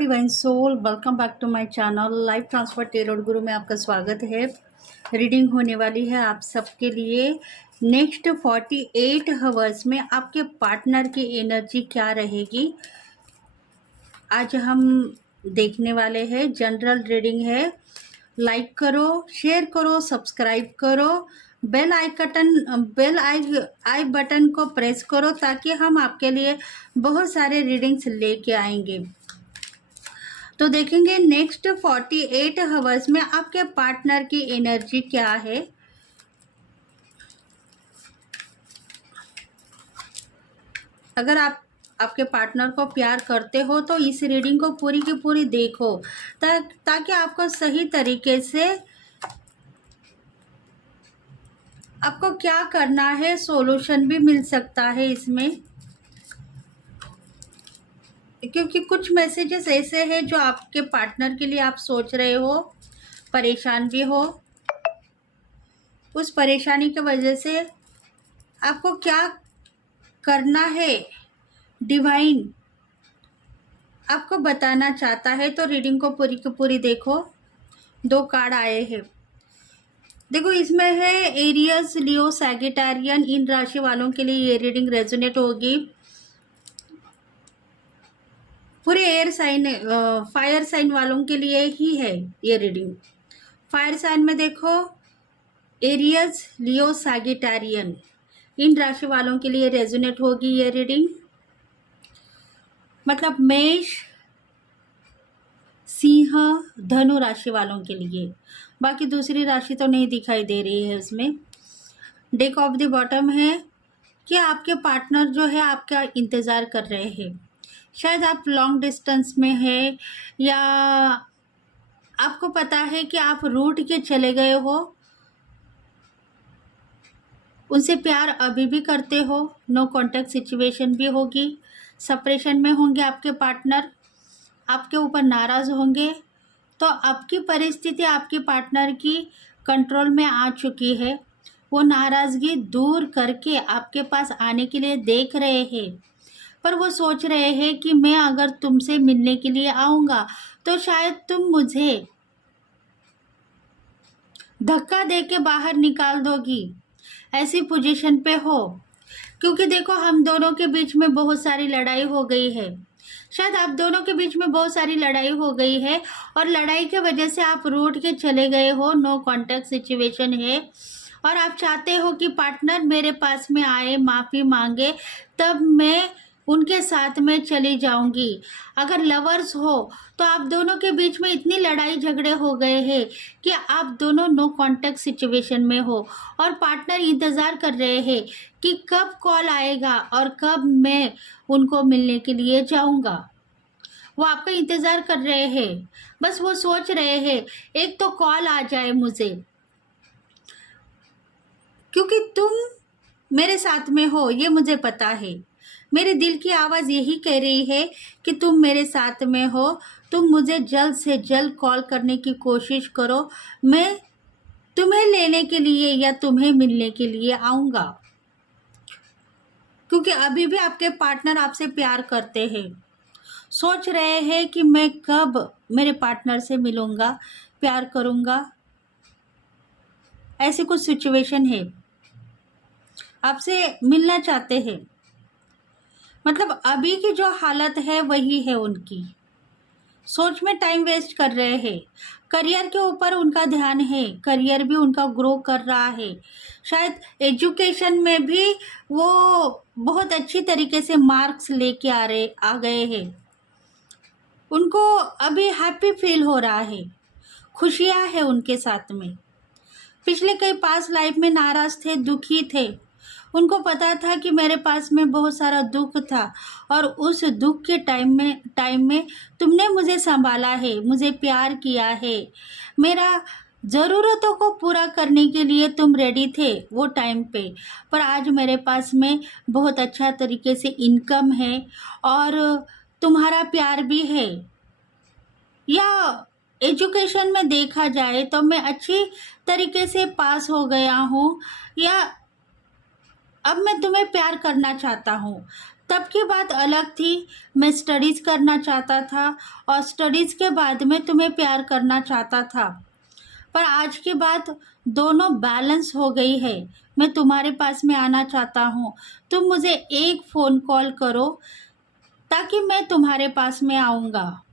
Divine soul, welcome back to my channel life transfer tarot guru में आपका स्वागत है। रीडिंग होने वाली है आप सबके लिए। नेक्स्ट 48 आवर्स में आपके पार्टनर की एनर्जी क्या रहेगी, आज हम देखने वाले हैं। जनरल रीडिंग है। लाइक करो, शेयर करो, सब्सक्राइब करो, बेल आई बटन को प्रेस करो ताकि हम आपके लिए बहुत सारे रीडिंग्स लेके आएंगे। तो देखेंगे नेक्स्ट 48 आवर्स में आपके पार्टनर की एनर्जी क्या है। अगर आप आपके पार्टनर को प्यार करते हो तो इस रीडिंग को पूरी की पूरी देखो ताकि आपको सही तरीके से आपको क्या करना है सॉल्यूशन भी मिल सकता है इसमें, क्योंकि कुछ मैसेजेस ऐसे हैं जो आपके पार्टनर के लिए आप सोच रहे हो, परेशान भी हो। उस परेशानी की वजह से आपको क्या करना है डिवाइन आपको बताना चाहता है। तो रीडिंग को पूरी की पूरी देखो। 2 कार्ड आए हैं। देखो इसमें है एरियस, लियो, सैगिटारियन। इन राशि वालों के लिए ये रीडिंग रेजोनेट होगी। पूरे एयर साइन, फायर साइन वालों के लिए ही है ये रीडिंग। फायर साइन में देखो एरियस, लियो, सैगिटारियन, इन राशि वालों के लिए रेजोनेट होगी ये रीडिंग। मतलब मेष, सिंह, धनु राशि वालों के लिए। बाकी दूसरी राशि तो नहीं दिखाई दे रही है इसमें। डेक ऑफ द बॉटम है कि आपके पार्टनर जो है आपका इंतज़ार कर रहे हैं। शायद आप लॉन्ग डिस्टेंस में है या आपको पता है कि आप रूठ के चले गए हो, उनसे प्यार अभी भी करते हो। नो कांटेक्ट सिचुएशन भी होगी। सेपरेशन में होंगे आपके पार्टनर, आपके ऊपर नाराज़ होंगे। तो आपकी परिस्थिति आपके पार्टनर की कंट्रोल में आ चुकी है। वो नाराज़गी दूर करके आपके पास आने के लिए देख रहे हैं, पर वो सोच रहे हैं कि मैं अगर तुमसे मिलने के लिए आऊँगा तो शायद तुम मुझे धक्का दे के बाहर निकाल दोगी। ऐसी पोजीशन पे हो, क्योंकि देखो हम दोनों के बीच में बहुत सारी लड़ाई हो गई है। शायद आप दोनों के बीच में बहुत सारी लड़ाई हो गई है और लड़ाई के वजह से आप रूठ के चले गए हो। नो कांटेक्ट सिचुएशन है और आप चाहते हो कि पार्टनर मेरे पास में आए, माफ़ी मांगे, तब मैं उनके साथ में चली जाऊंगी। अगर लवर्स हो तो आप दोनों के बीच में इतनी लड़ाई झगड़े हो गए हैं कि आप दोनों नो कांटेक्ट सिचुएशन में हो और पार्टनर इंतज़ार कर रहे हैं कि कब कॉल आएगा और कब मैं उनको मिलने के लिए जाऊंगा। वो आपका इंतज़ार कर रहे हैं, बस वो सोच रहे हैं एक तो कॉल आ जाए मुझे, क्योंकि तुम मेरे साथ में हो ये मुझे पता है। मेरे दिल की आवाज़ यही कह रही है कि तुम मेरे साथ में हो। तुम मुझे जल्द से जल्द कॉल करने की कोशिश करो, मैं तुम्हें लेने के लिए या तुम्हें मिलने के लिए आऊँगा। क्योंकि अभी भी आपके पार्टनर आपसे प्यार करते हैं, सोच रहे हैं कि मैं कब मेरे पार्टनर से मिलूँगा, प्यार करूँगा। ऐसी कुछ सिचुएशन है, आपसे मिलना चाहते हैं। मतलब अभी की जो हालत है वही है उनकी। सोच में टाइम वेस्ट कर रहे हैं। करियर के ऊपर उनका ध्यान है, करियर भी उनका ग्रो कर रहा है। शायद एजुकेशन में भी वो बहुत अच्छी तरीके से मार्क्स लेके आ गए हैं। उनको अभी हैप्पी फील हो रहा है, खुशियाँ है उनके साथ में। पिछले कई पास लाइफ में नाराज़ थे, दुखी थे। उनको पता था कि मेरे पास में बहुत सारा दुख था और उस दुख के टाइम में तुमने मुझे संभाला है, मुझे प्यार किया है। मेरा ज़रूरतों को पूरा करने के लिए तुम रेडी थे वो टाइम पे। पर आज मेरे पास में बहुत अच्छा तरीके से इनकम है और तुम्हारा प्यार भी है। या एजुकेशन में देखा जाए तो मैं अच्छी तरीके से पास हो गया हूँ, या अब मैं तुम्हें प्यार करना चाहता हूँ। तब की बात अलग थी, मैं स्टडीज़ करना चाहता था और स्टडीज़ के बाद में तुम्हें प्यार करना चाहता था। पर आज की बात दोनों बैलेंस हो गई है। मैं तुम्हारे पास में आना चाहता हूँ, तुम मुझे एक फ़ोन कॉल करो ताकि मैं तुम्हारे पास में आऊँगा।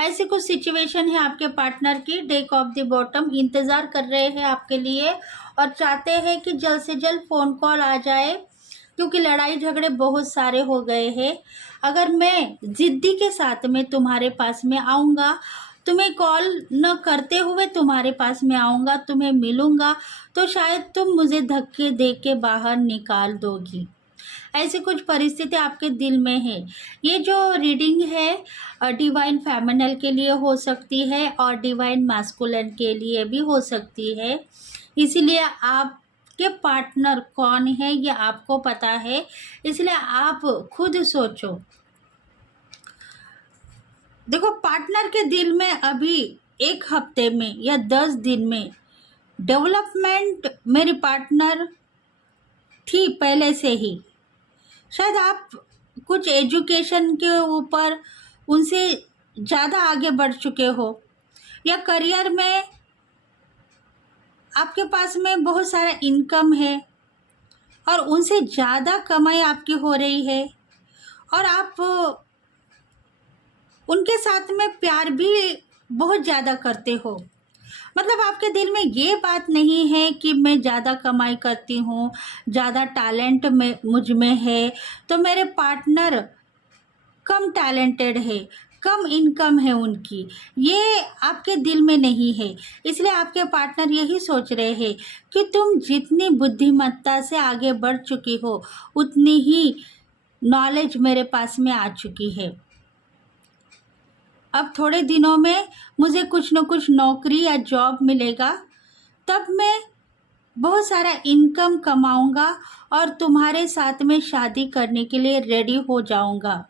ऐसी कुछ सिचुएशन है आपके पार्टनर की। डेक ऑफ द बॉटम इंतज़ार कर रहे हैं आपके लिए और चाहते हैं कि जल्द से जल्द फ़ोन कॉल आ जाए, क्योंकि लड़ाई झगड़े बहुत सारे हो गए हैं। अगर मैं ज़िद्दी के साथ में तुम्हारे पास में आऊँगा, तुम्हें कॉल न करते हुए तुम्हारे पास में आऊँगा, तुम्हें मिलूँगा, तो शायद तुम मुझे धक्के दे के बाहर निकाल दोगी। ऐसी कुछ परिस्थिति आपके दिल में है। ये जो रीडिंग है डिवाइन फेमिनल के लिए हो सकती है और डिवाइन मैस्कुलिन के लिए भी हो सकती है। इसीलिए आपके पार्टनर कौन है ये आपको पता है, इसलिए आप खुद सोचो। देखो, पार्टनर के दिल में अभी 1 हफ्ते में या 10 दिन में डेवलपमेंट मेरी पार्टनर थी पहले से ही। शायद आप कुछ एजुकेशन के ऊपर उनसे ज़्यादा आगे बढ़ चुके हो, या करियर में आपके पास में बहुत सारा इनकम है और उनसे ज़्यादा कमाई आपकी हो रही है, और आप उनके साथ में प्यार भी बहुत ज़्यादा करते हो। मतलब आपके दिल में ये बात नहीं है कि मैं ज़्यादा कमाई करती हूँ, ज़्यादा टैलेंट में मुझ में है, तो मेरे पार्टनर कम टैलेंटेड है, कम इनकम है उनकी, ये आपके दिल में नहीं है। इसलिए आपके पार्टनर यही सोच रहे हैं कि तुम जितनी बुद्धिमत्ता से आगे बढ़ चुकी हो, उतनी ही नॉलेज मेरे पास में आ चुकी है। अब थोड़े दिनों में मुझे कुछ न कुछ नौकरी या जॉब मिलेगा, तब मैं बहुत सारा इनकम कमाऊंगा और तुम्हारे साथ में शादी करने के लिए रेडी हो जाऊंगा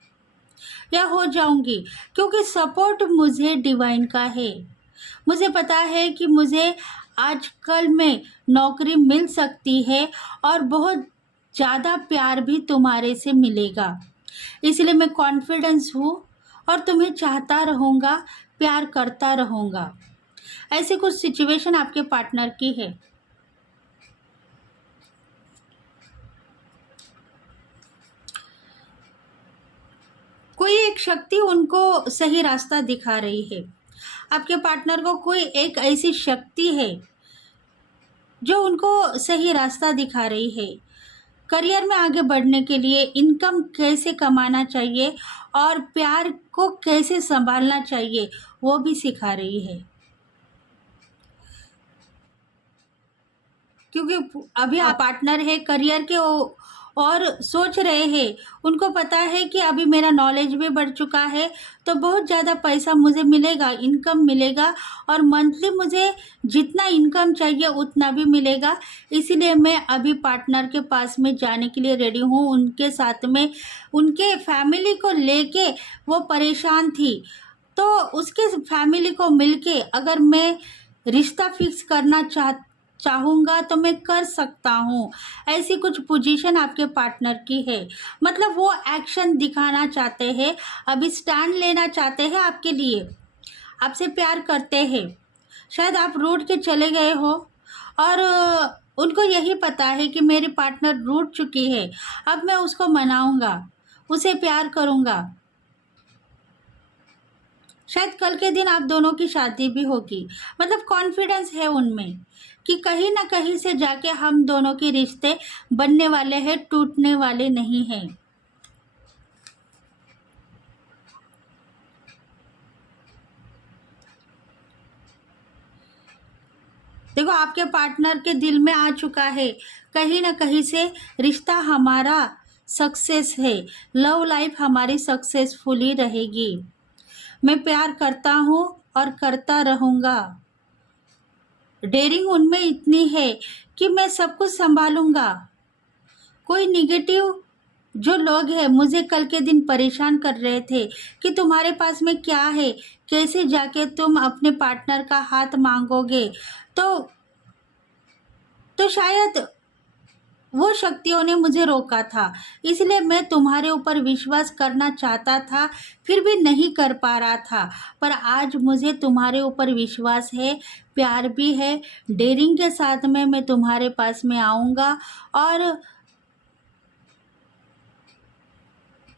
या हो जाऊंगी, क्योंकि सपोर्ट मुझे डिवाइन का है। मुझे पता है कि मुझे आजकल में नौकरी मिल सकती है और बहुत ज़्यादा प्यार भी तुम्हारे से मिलेगा। इसलिए मैं कॉन्फिडेंस हूँ और तुम्हें चाहता रहूँगा, प्यार करता रहूँगा। ऐसी कुछ सिचुएशन आपके पार्टनर की है। कोई एक शक्ति उनको सही रास्ता दिखा रही है। आपके पार्टनर को कोई एक ऐसी शक्ति है जो उनको सही रास्ता दिखा रही है। करियर में आगे बढ़ने के लिए इनकम कैसे कमाना चाहिए और प्यार को कैसे संभालना चाहिए वो भी सिखा रही है। क्योंकि अभी आप पार्टनर है करियर के और सोच रहे हैं, उनको पता है कि अभी मेरा नॉलेज भी बढ़ चुका है, तो बहुत ज़्यादा पैसा मुझे मिलेगा, इनकम मिलेगा, और मंथली मुझे जितना इनकम चाहिए उतना भी मिलेगा। इसीलिए मैं अभी पार्टनर के पास में जाने के लिए रेडी हूँ। उनके साथ में उनके फैमिली को लेके वो परेशान थी, तो उसके फैमिली को मिलके अगर मैं रिश्ता फिक्स करना चाहूँगा तो मैं कर सकता हूँ। ऐसी कुछ पोजीशन आपके पार्टनर की है। मतलब वो एक्शन दिखाना चाहते हैं, अभी स्टैंड लेना चाहते हैं आपके लिए, आपसे प्यार करते हैं। शायद आप रूठ के चले गए हो और उनको यही पता है कि मेरी पार्टनर रूठ चुकी है, अब मैं उसको मनाऊँगा, उसे प्यार करूँगा। शायद कल के दिन आप दोनों की शादी भी होगी। मतलब कॉन्फिडेंस है उनमें कि कहीं ना कहीं से जाके हम दोनों के रिश्ते बनने वाले हैं, टूटने वाले नहीं हैं। देखो, आपके पार्टनर के दिल में आ चुका है कहीं ना कहीं से रिश्ता हमारा सक्सेस है, लव लाइफ हमारी सक्सेसफुली रहेगी। मैं प्यार करता हूँ और करता रहूँगा। डेयरिंग उनमें इतनी है कि मैं सब कुछ संभालूंगा। कोई निगेटिव जो लोग हैं मुझे कल के दिन परेशान कर रहे थे कि तुम्हारे पास में क्या है, कैसे जाके तुम अपने पार्टनर का हाथ मांगोगे, तो शायद वो शक्तियों ने मुझे रोका था, इसलिए मैं तुम्हारे ऊपर विश्वास करना चाहता था, फिर भी नहीं कर पा रहा था। पर आज मुझे तुम्हारे ऊपर विश्वास है, प्यार भी है। डेयरिंग के साथ में मैं तुम्हारे पास में आऊँगा और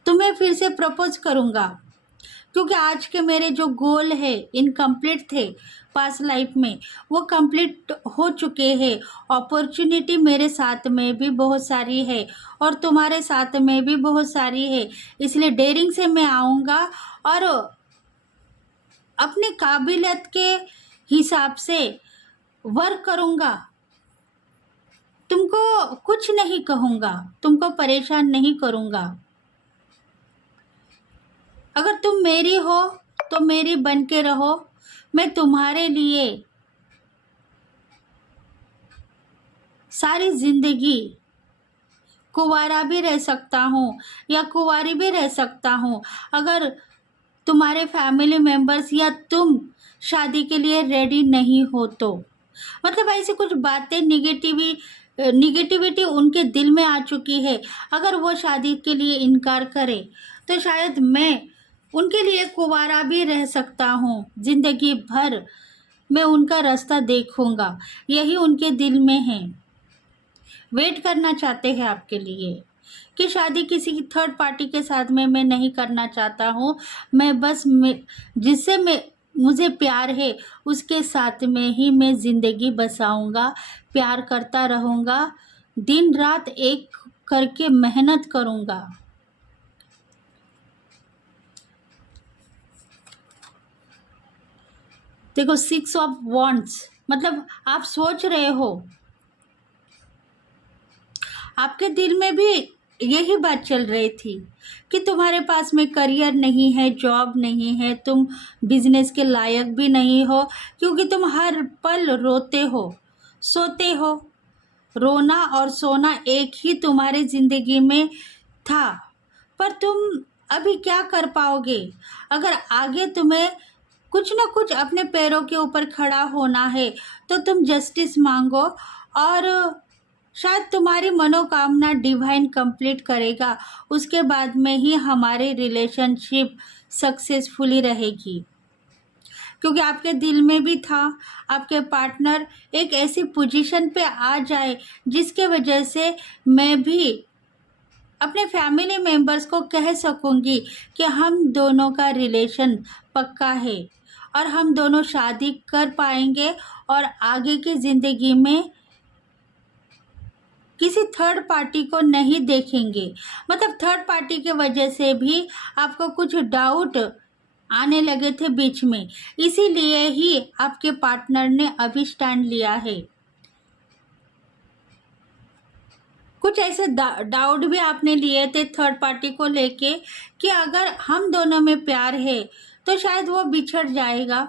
तुम्हें फिर से प्रपोज करूँगा, क्योंकि आज के मेरे जो गोल है इनकम्प्लीट थे पास्ट लाइफ में, वो कंप्लीट हो चुके हैं। अपॉर्चुनिटी मेरे साथ में भी बहुत सारी है और तुम्हारे साथ में भी बहुत सारी है, इसलिए डेयरिंग से मैं आऊँगा और अपनी काबिलियत के हिसाब से वर्क करूँगा। तुमको कुछ नहीं कहूँगा, तुमको परेशान नहीं करूँगा। अगर तुम मेरी हो तो मेरी बन के रहो। मैं तुम्हारे लिए सारी जिंदगी कुंवारा भी रह सकता हूँ या कुंवारी भी रह सकता हूँ, अगर तुम्हारे फैमिली मेंबर्स या तुम शादी के लिए रेडी नहीं हो तो। मतलब ऐसी कुछ बातें निगेटिविटी उनके दिल में आ चुकी है। अगर वो शादी के लिए इनकार करे तो शायद मैं उनके लिए कुंवारा भी रह सकता हूँ, जिंदगी भर मैं उनका रास्ता देखूंगा, यही उनके दिल में है। वेट करना चाहते हैं आपके लिए कि शादी किसी की थर्ड पार्टी के साथ में मैं नहीं करना चाहता हूँ। मैं बस जिससे मुझे प्यार है उसके साथ में ही मैं ज़िंदगी बसाऊंगा, प्यार करता रहूँगा, दिन रात एक करके मेहनत करूँगा। देखो 6 ऑफ वॉन्ड्स, मतलब आप सोच रहे हो, आपके दिल में भी यही बात चल रही थी कि तुम्हारे पास में करियर नहीं है, जॉब नहीं है, तुम बिजनेस के लायक भी नहीं हो, क्योंकि तुम हर पल रोते हो, सोते हो। रोना और सोना एक ही तुम्हारी ज़िंदगी में था। पर तुम अभी क्या कर पाओगे? अगर आगे तुम्हें कुछ ना कुछ अपने पैरों के ऊपर खड़ा होना है तो तुम जस्टिस मांगो और शायद तुम्हारी मनोकामना डिवाइन कंप्लीट करेगा। उसके बाद में ही हमारी रिलेशनशिप सक्सेसफुली रहेगी, क्योंकि आपके दिल में भी था आपके पार्टनर एक ऐसी पोजीशन पे आ जाए जिसके वजह से मैं भी अपने फैमिली मेंबर्स को कह सकूंगी कि हम दोनों का रिलेशन पक्का है और हम दोनों शादी कर पाएंगे और आगे की ज़िंदगी में किसी थर्ड पार्टी को नहीं देखेंगे। मतलब थर्ड पार्टी के वजह से भी आपको कुछ डाउट आने लगे थे बीच में, इसीलिए ही आपके पार्टनर ने अभी स्टैंड लिया है। कुछ ऐसे डाउट भी आपने लिए थे थर्ड पार्टी को लेके कि अगर हम दोनों में प्यार है तो शायद वो बिछड़ जाएगा,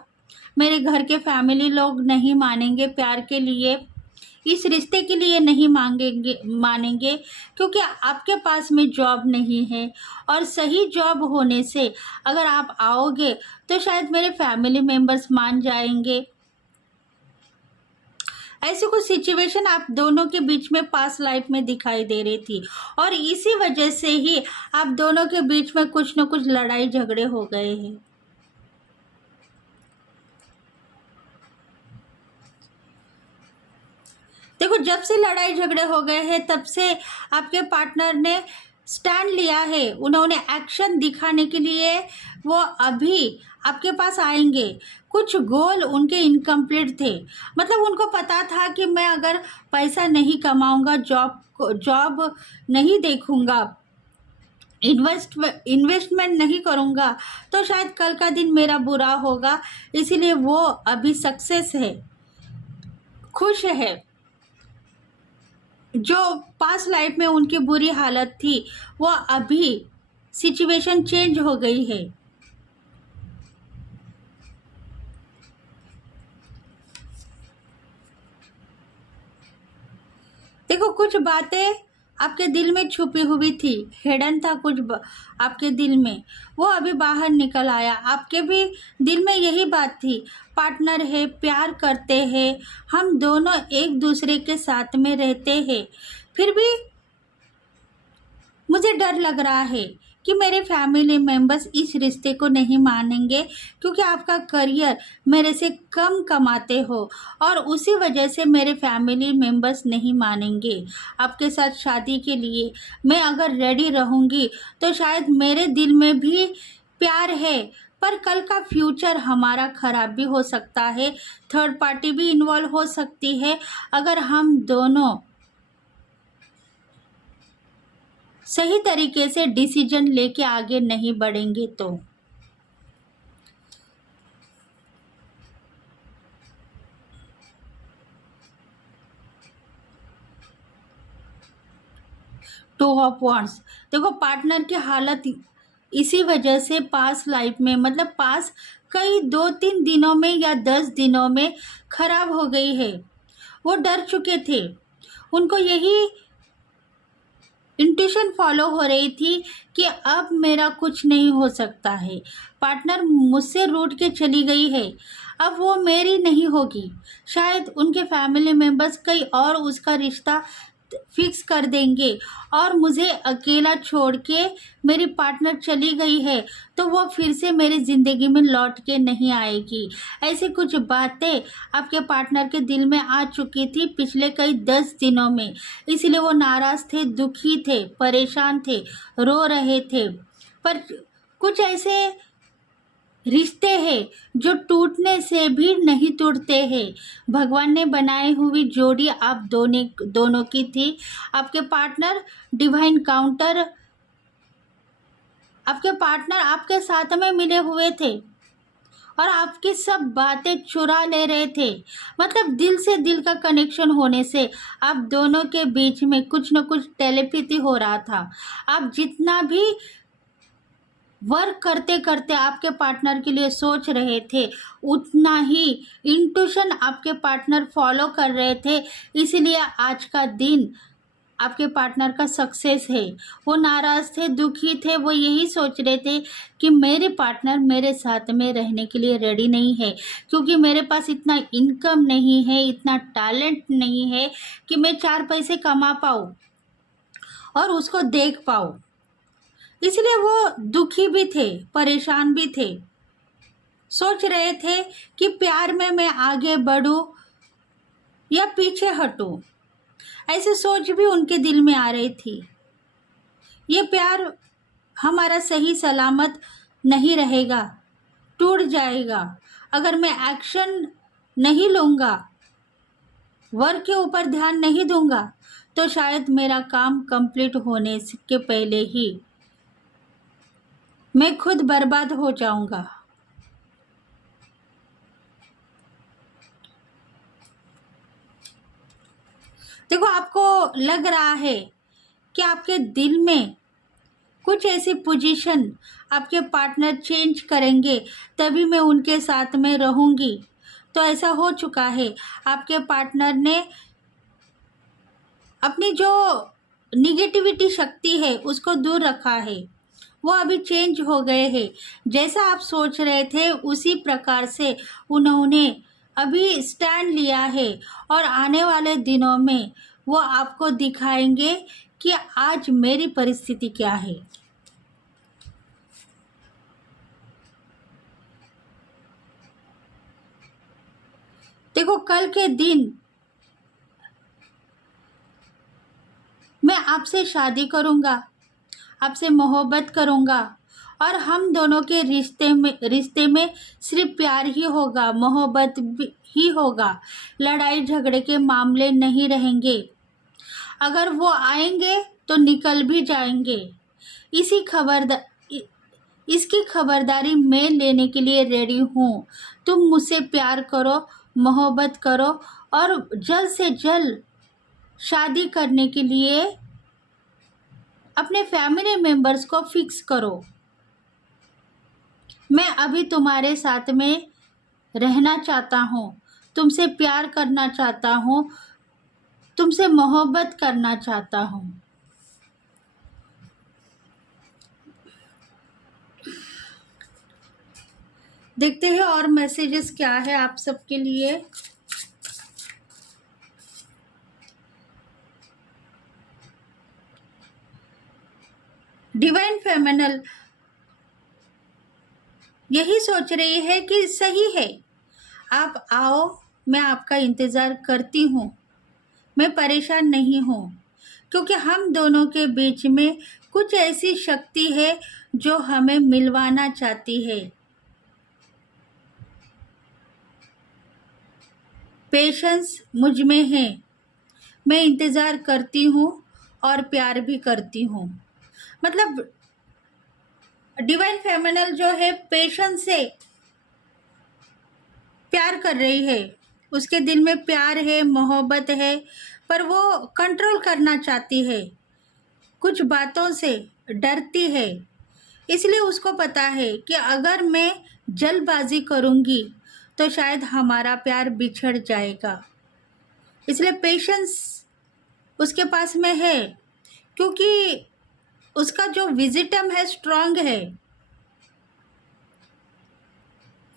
मेरे घर के फैमिली लोग नहीं मानेंगे प्यार के लिए, इस रिश्ते के लिए नहीं मानेंगे, क्योंकि आपके पास में जॉब नहीं है और सही जॉब होने से अगर आप आओगे तो शायद मेरे फैमिली मेंबर्स मान जाएंगे। ऐसी कुछ सिचुएशन आप दोनों के बीच में पास्ट लाइफ में दिखाई दे रही थी और इसी वजह से ही आप दोनों के बीच में कुछ न कुछ लड़ाई झगड़े हो गए हैं। देखो जब से लड़ाई झगड़े हो गए हैं तब से आपके पार्टनर ने स्टैंड लिया है, उन्होंने एक्शन दिखाने के लिए वो अभी आपके पास आएंगे। कुछ गोल उनके इनकम्प्लीट थे, मतलब उनको पता था कि मैं अगर पैसा नहीं कमाऊंगा, जॉब नहीं देखूंगा, इन्वेस्टमेंट नहीं करूंगा तो शायद कल का दिन मेरा बुरा होगा, इसीलिए वो अभी सक्सेस है, खुश है। जो पास्ट लाइफ में उनकी बुरी हालत थी वो अभी सिचुएशन चेंज हो गई है। देखो कुछ बातें आपके दिल में छुपी हुई थी, हिडन था आपके दिल में, वो अभी बाहर निकल आया। आपके भी दिल में यही बात थी, पार्टनर है, प्यार करते हैं, हम दोनों एक दूसरे के साथ में रहते हैं, फिर भी मुझे डर लग रहा है कि मेरे फैमिली मेंबर्स इस रिश्ते को नहीं मानेंगे, क्योंकि आपका करियर मेरे से कम कमाते हो और उसी वजह से मेरे फैमिली मेंबर्स नहीं मानेंगे आपके साथ शादी के लिए। मैं अगर रेडी रहूँगी तो शायद मेरे दिल में भी प्यार है, पर कल का फ्यूचर हमारा ख़राब भी हो सकता है, थर्ड पार्टी भी इन्वॉल्व हो सकती है अगर हम दोनों सही तरीके से डिसीजन लेके आगे नहीं बढ़ेंगे तो। टू ऑफ वांड्स, देखो पार्टनर की हालत इसी वजह से पास लाइफ में, मतलब पास कई 2-3 दिनों में या 10 दिनों में खराब हो गई है। वो डर चुके थे, उनको यही इंट्यूशन फॉलो हो रही थी कि अब मेरा कुछ नहीं हो सकता है, पार्टनर मुझसे रूठ के चली गई है, अब वो मेरी नहीं होगी। शायद उनके फैमिली मेंबर्स कई और उसका रिश्ता फिक्स कर देंगे और मुझे अकेला छोड़ के मेरी पार्टनर चली गई है तो वो फिर से मेरी ज़िंदगी में लौट के नहीं आएगी। ऐसी कुछ बातें आपके पार्टनर के दिल में आ चुकी थी पिछले कई 10 दिनों में, इसलिए वो नाराज़ थे, दुखी थे, परेशान थे, रो रहे थे। पर कुछ ऐसे रिश्ते हैं जो टूटने से भी नहीं टूटते हैं। भगवान ने बनाई हुई जोड़ी आप दोनों की थी। आपके पार्टनर डिवाइन काउंटर, आपके पार्टनर आपके साथ में मिले हुए थे और आपकी सब बातें चुरा ले रहे थे। मतलब दिल से दिल का कनेक्शन होने से आप दोनों के बीच में कुछ न कुछ टेलीपैथी हो रहा था। आप जितना भी वर्क करते करते आपके पार्टनर के लिए सोच रहे थे, उतना ही इंट्यूशन आपके पार्टनर फॉलो कर रहे थे। इसलिए आज का दिन आपके पार्टनर का सक्सेस है। वो नाराज़ थे, दुखी थे, वो यही सोच रहे थे कि मेरे पार्टनर मेरे साथ में रहने के लिए रेडी नहीं है, क्योंकि मेरे पास इतना इनकम नहीं है, इतना टैलेंट नहीं है कि मैं 4 पैसे कमा पाऊँ और उसको देख पाऊँ। इसलिए वो दुखी भी थे, परेशान भी थे, सोच रहे थे कि प्यार में मैं आगे बढ़ूं या पीछे हटूं। ऐसी सोच भी उनके दिल में आ रही थी। ये प्यार हमारा सही सलामत नहीं रहेगा, टूट जाएगा अगर मैं एक्शन नहीं लूँगा, वर्क के ऊपर ध्यान नहीं दूंगा तो शायद मेरा काम कंप्लीट होने के पहले ही मैं खुद बर्बाद हो जाऊंगा। देखो आपको लग रहा है कि आपके दिल में कुछ ऐसी पोजीशन आपके पार्टनर चेंज करेंगे तभी मैं उनके साथ में रहूंगी, तो ऐसा हो चुका है। आपके पार्टनर ने अपनी जो निगेटिविटी शक्ति है उसको दूर रखा है, वो अभी चेंज हो गए हैं। जैसा आप सोच रहे थे उसी प्रकार से उन्होंने अभी स्टैंड लिया है और आने वाले दिनों में वो आपको दिखाएंगे कि आज मेरी परिस्थिति क्या है। देखो कल के दिन मैं आपसे शादी करूँगा, आपसे मोहब्बत करूँगा और हम दोनों के रिश्ते में सिर्फ प्यार ही होगा, मोहब्बत ही होगा, लड़ाई झगड़े के मामले नहीं रहेंगे। अगर वो आएंगे तो निकल भी जाएंगे। इसी खबरदार इसकी खबरदारी मैं लेने के लिए रेडी हूँ। तुम मुझसे प्यार करो, मोहब्बत करो और जल्द से जल्द शादी करने के लिए अपने फैमिली मेंबर्स को फिक्स करो। मैं अभी तुम्हारे साथ में रहना चाहता हूँ, तुमसे प्यार करना चाहता हूँ, तुमसे मोहब्बत करना चाहता हूँ। देखते हैं और मैसेजेस क्या है आप सबके लिए। डिवाइन फेमिनल यही सोच रही है कि सही है, आप आओ, मैं आपका इंतज़ार करती हूँ, मैं परेशान नहीं हूँ, क्योंकि हम दोनों के बीच में कुछ ऐसी शक्ति है जो हमें मिलवाना चाहती है। पेशेंस मुझ में है, मैं इंतज़ार करती हूँ और प्यार भी करती हूँ। मतलब डिवाइन फेमिनल जो है पेशेंस से प्यार कर रही है, उसके दिल में प्यार है, मोहब्बत है, पर वो कंट्रोल करना चाहती है, कुछ बातों से डरती है। इसलिए उसको पता है कि अगर मैं जल्दबाजी करूँगी तो शायद हमारा प्यार बिछड़ जाएगा। इसलिए पेशेंस उसके पास में है, क्योंकि उसका जो विजिटम है स्ट्रांग है,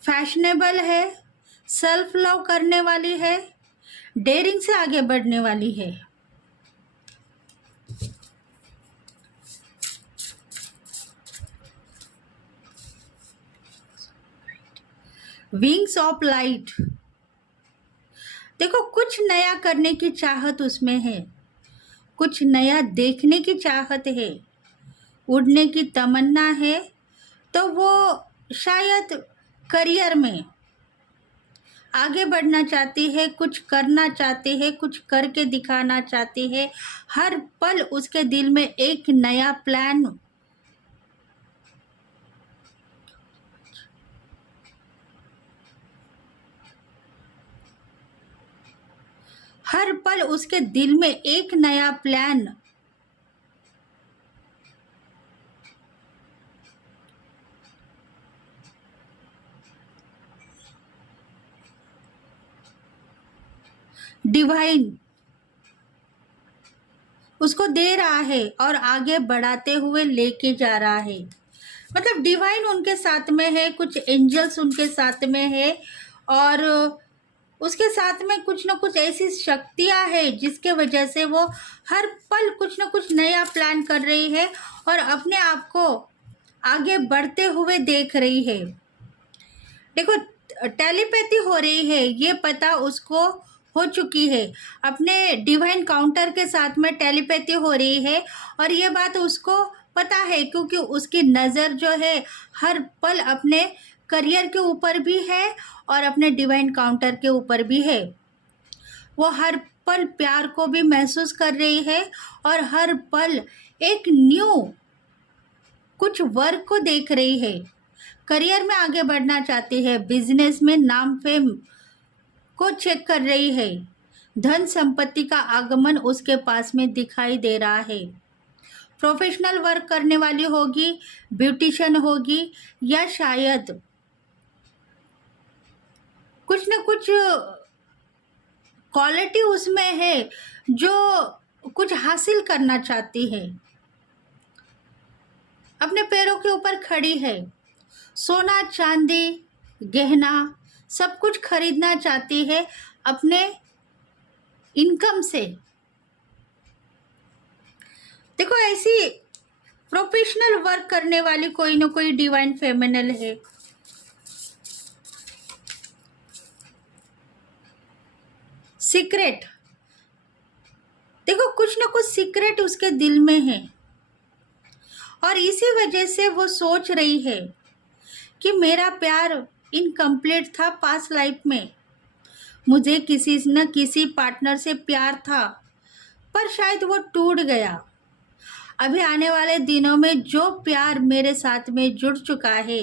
फैशनेबल है, सेल्फ लव करने वाली है, डेयरिंग से आगे बढ़ने वाली है। विंग्स ऑफ लाइट, देखो कुछ नया करने की चाहत उसमें है, कुछ नया देखने की चाहत है, उड़ने की तमन्ना है। तो वो शायद करियर में आगे बढ़ना चाहती है, कुछ करना चाहती है, कुछ करके दिखाना चाहती है। हर पल उसके दिल में एक नया प्लान, हर पल उसके दिल में एक नया प्लान, डिवाइन उसको दे रहा है और आगे बढ़ाते हुए लेके जा रहा है। मतलब डिवाइन उनके साथ में है, कुछ एंजल्स उनके साथ में है, और उसके साथ में कुछ ना कुछ ऐसी शक्तियां है जिसके वजह से वो हर पल कुछ ना कुछ नया प्लान कर रही है और अपने आप को आगे बढ़ते हुए देख रही है। देखो टेलीपैथी हो रही है, ये पता उसको हो चुकी है, अपने डिवाइन काउंटर के साथ में टेलीपैथी हो रही है, और ये बात उसको पता है क्योंकि उसकी नज़र जो है हर पल अपने करियर के ऊपर भी है और अपने डिवाइन काउंटर के ऊपर भी है। वो हर पल प्यार को भी महसूस कर रही है और हर पल एक न्यू कुछ वर्क को देख रही है। करियर में आगे बढ़ना चाहती है, बिजनेस में नाम फेम को चेक कर रही है, धन संपत्ति का आगमन उसके पास में दिखाई दे रहा है। प्रोफेशनल वर्क करने वाली होगी, ब्यूटिशियन होगी, या शायद कुछ न कुछ क्वालिटी उसमें है जो कुछ हासिल करना चाहती है, अपने पैरों के ऊपर खड़ी है, सोना चांदी गहना सब कुछ खरीदना चाहती है अपने इनकम से। देखो ऐसी प्रोफेशनल वर्क करने वाली कोई ना कोई डिवाइन फेमिनल है। सीक्रेट, देखो कुछ ना कुछ सीक्रेट उसके दिल में है और इसी वजह से वो सोच रही है कि मेरा प्यार इनकम्प्लीट था पास्ट लाइफ में, मुझे किसी न किसी पार्टनर से प्यार था पर शायद वो टूट गया। अभी आने वाले दिनों में जो प्यार मेरे साथ में जुड़ चुका है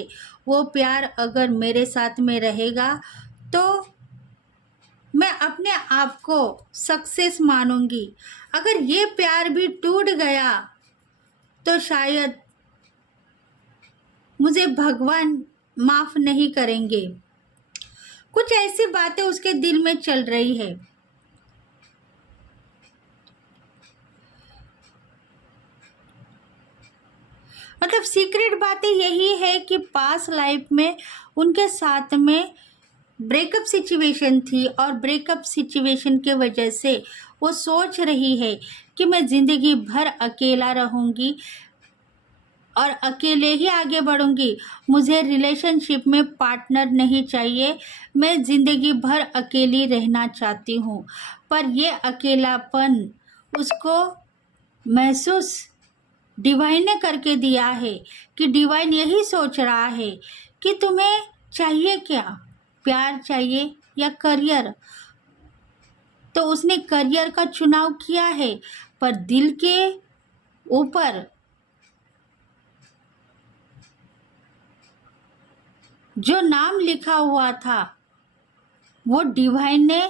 वो प्यार अगर मेरे साथ में रहेगा तो मैं अपने आप को सक्सेस मानूंगी। अगर ये प्यार भी टूट गया तो शायद मुझे भगवान माफ नहीं करेंगे। कुछ ऐसी बातें उसके दिल में चल रही है। मतलब सीक्रेट बातें यही है कि पास्ट लाइफ में उनके साथ में ब्रेकअप सिचुएशन थी और ब्रेकअप सिचुएशन के वजह से वो सोच रही है कि मैं ज़िंदगी भर अकेला रहूँगी, और अकेले ही आगे बढ़ूंगी। मुझे रिलेशनशिप में पार्टनर नहीं चाहिए। मैं ज़िंदगी भर अकेली रहना चाहती हूँ। पर ये अकेलापन उसको महसूस डिवाइन ने करके दिया है कि डिवाइन यही सोच रहा है कि तुम्हें चाहिए क्या, प्यार चाहिए या करियर। तो उसने करियर का चुनाव किया है, पर दिल के ऊपर जो नाम लिखा हुआ था वो डिवाइन ने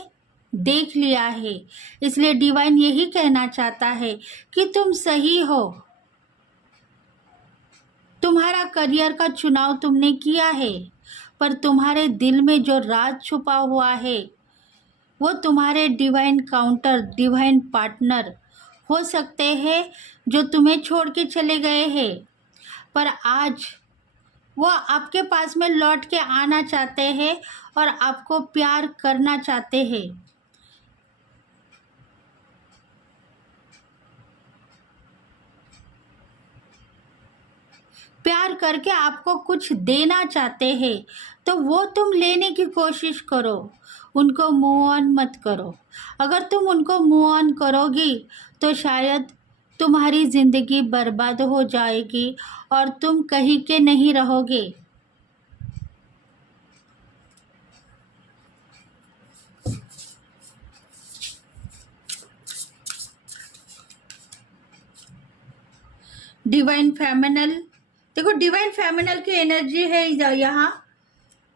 देख लिया है। इसलिए डिवाइन यही कहना चाहता है कि तुम सही हो। तुम्हारा करियर का चुनाव तुमने किया है, पर तुम्हारे दिल में जो राज छुपा हुआ है वो तुम्हारे डिवाइन काउंटर, डिवाइन पार्टनर हो सकते हैं जो तुम्हें छोड़ के चले गए हैं, पर आज वो आपके पास में लौट के आना चाहते हैं और आपको प्यार करना चाहते हैं। प्यार करके आपको कुछ देना चाहते हैं, तो वो तुम लेने की कोशिश करो। उनको मूव ऑन मत करो। अगर तुम उनको मूव ऑन करोगी तो शायद तुम्हारी ज़िंदगी बर्बाद हो जाएगी और तुम कहीं के नहीं रहोगे। डिवाइन फेमिनल, देखो डिवाइन फेमिनल की एनर्जी है यहाँ,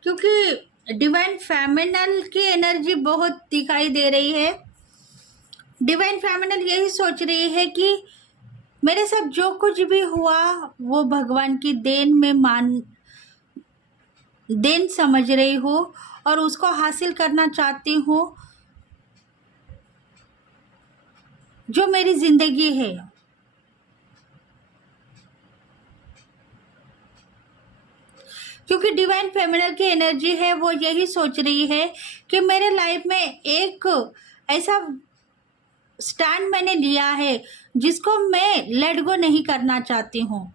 क्योंकि डिवाइन फेमिनल की एनर्जी बहुत दिखाई दे रही है। डिवाइन फेमिनल यही सोच रही है कि मेरे साथ जो कुछ भी हुआ वो भगवान की देन समझ रही हूँ और उसको हासिल करना चाहती हूँ। जो मेरी ज़िंदगी है, क्योंकि डिवाइन फेमिनल की एनर्जी है वो यही सोच रही है कि मेरे लाइफ में एक ऐसा स्टैंड मैंने लिया है जिसको मैं लेट गो नहीं करना चाहती हूँ,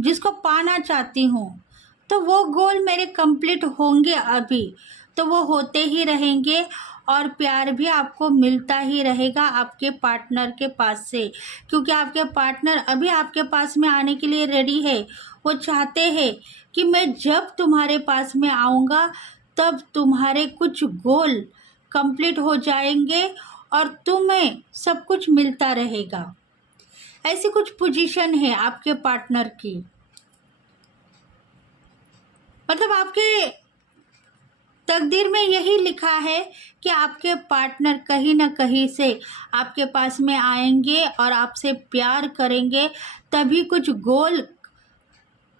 जिसको पाना चाहती हूँ। तो वो गोल मेरे कंप्लीट होंगे अभी, तो वो होते ही रहेंगे और प्यार भी आपको मिलता ही रहेगा आपके पार्टनर के पास से, क्योंकि आपके पार्टनर अभी आपके पास में आने के लिए रेडी है। वो चाहते हैं कि मैं जब तुम्हारे पास में आऊँगा तब तुम्हारे कुछ गोल कंप्लीट हो जाएंगे और तुम्हें सब कुछ मिलता रहेगा। ऐसी कुछ पोजीशन है आपके पार्टनर की। मतलब आपके तकदीर में यही लिखा है कि आपके पार्टनर कहीं ना कहीं से आपके पास में आएंगे और आपसे प्यार करेंगे, तभी कुछ गोल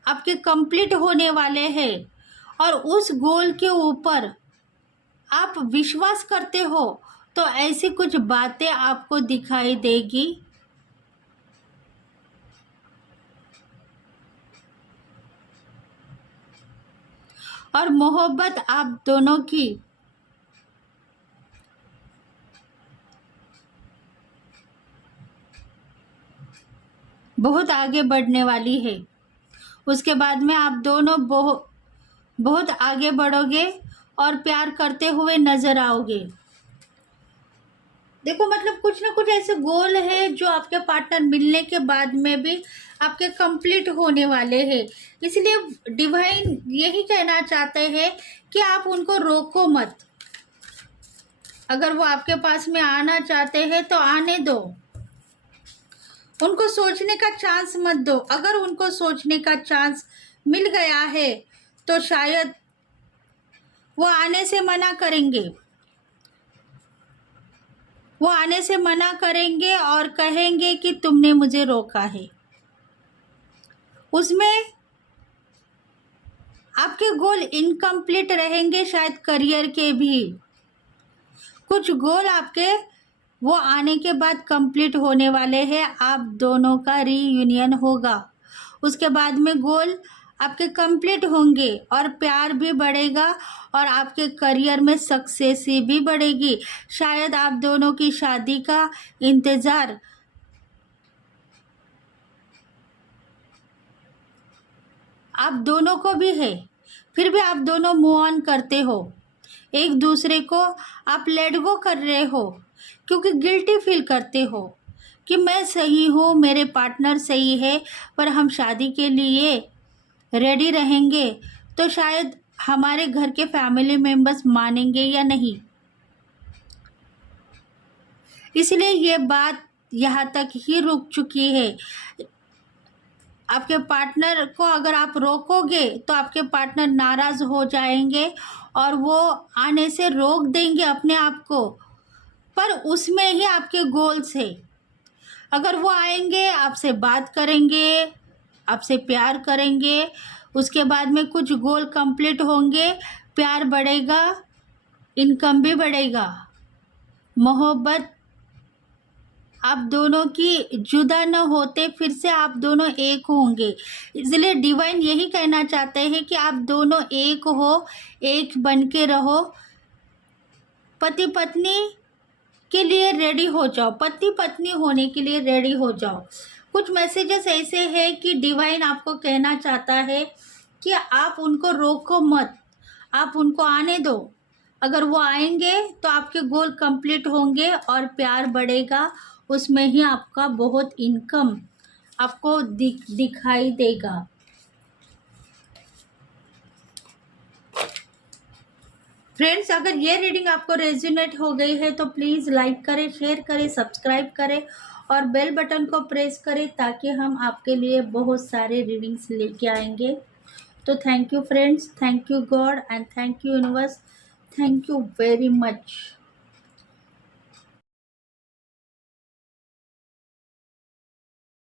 आपके कंप्लीट होने वाले हैं। और उस गोल के ऊपर आप विश्वास करते हो तो ऐसी कुछ बातें आपको दिखाई देगी। और मोहब्बत आप दोनों की बहुत आगे बढ़ने वाली है। उसके बाद में आप दोनों बहुत आगे बढ़ोगे और प्यार करते हुए नजर आओगे। देखो मतलब कुछ ना कुछ ऐसे गोल है जो आपके पार्टनर मिलने के बाद में भी आपके कंप्लीट होने वाले हैं। इसलिए डिवाइन यही कहना चाहते हैं कि आप उनको रोको मत। अगर वो आपके पास में आना चाहते हैं तो आने दो, उनको सोचने का चांस मत दो। अगर उनको सोचने का चांस मिल गया है तो शायद वो आने से मना करेंगे। वो आने से मना करेंगे और कहेंगे कि तुमने मुझे रोका है। उसमें आपके गोल इनकम्प्लीट रहेंगे, शायद करियर के भी कुछ गोल आपके वो आने के बाद कंप्लीट होने वाले हैं। आप दोनों का रीयूनियन होगा, उसके बाद में गोल आपके कंप्लीट होंगे और प्यार भी बढ़ेगा और आपके करियर में सक्सेस भी बढ़ेगी। शायद आप दोनों की शादी का इंतज़ार आप दोनों को भी है, फिर भी आप दोनों मूव ऑन करते हो, एक दूसरे को आप लेट गो कर रहे हो, क्योंकि गिल्टी फील करते हो कि मैं सही हूँ, मेरे पार्टनर सही है, पर हम शादी के लिए रेडी रहेंगे तो शायद हमारे घर के फैमिली मेम्बर्स मानेंगे या नहीं। इसलिए ये बात यहाँ तक ही रुक चुकी है। आपके पार्टनर को अगर आप रोकोगे तो आपके पार्टनर नाराज़ हो जाएंगे और वो आने से रोक देंगे अपने आप को, पर उसमें ही आपके गोल्स है। अगर वो आएंगे, आपसे बात करेंगे, आपसे प्यार करेंगे, उसके बाद में कुछ गोल कंप्लीट होंगे, प्यार बढ़ेगा, इनकम भी बढ़ेगा, मोहब्बत आप दोनों की जुदा न होते फिर से आप दोनों एक होंगे। इसलिए डिवाइन यही कहना चाहते हैं कि आप दोनों एक हो, एक बन के रहो। पति पत्नी के लिए रेडी हो जाओ, पति पत्नी होने के लिए रेडी हो जाओ। कुछ मैसेजेस ऐसे हैं कि डिवाइन आपको कहना चाहता है कि आप उनको रोको मत, आप उनको आने दो। अगर वो आएंगे तो आपके गोल कंप्लीट होंगे और प्यार बढ़ेगा, उसमें ही आपका बहुत इनकम आपको दिखाई देगा। फ्रेंड्स, अगर ये रीडिंग आपको रेजोनेट हो गई है तो प्लीज़ लाइक करें, शेयर करें, सब्सक्राइब करें और बेल बटन को प्रेस करें ताकि हम आपके लिए बहुत सारे रीडिंग्स लेके आएंगे। तो thank you friends, thank you God and thank you universe, thank you very much.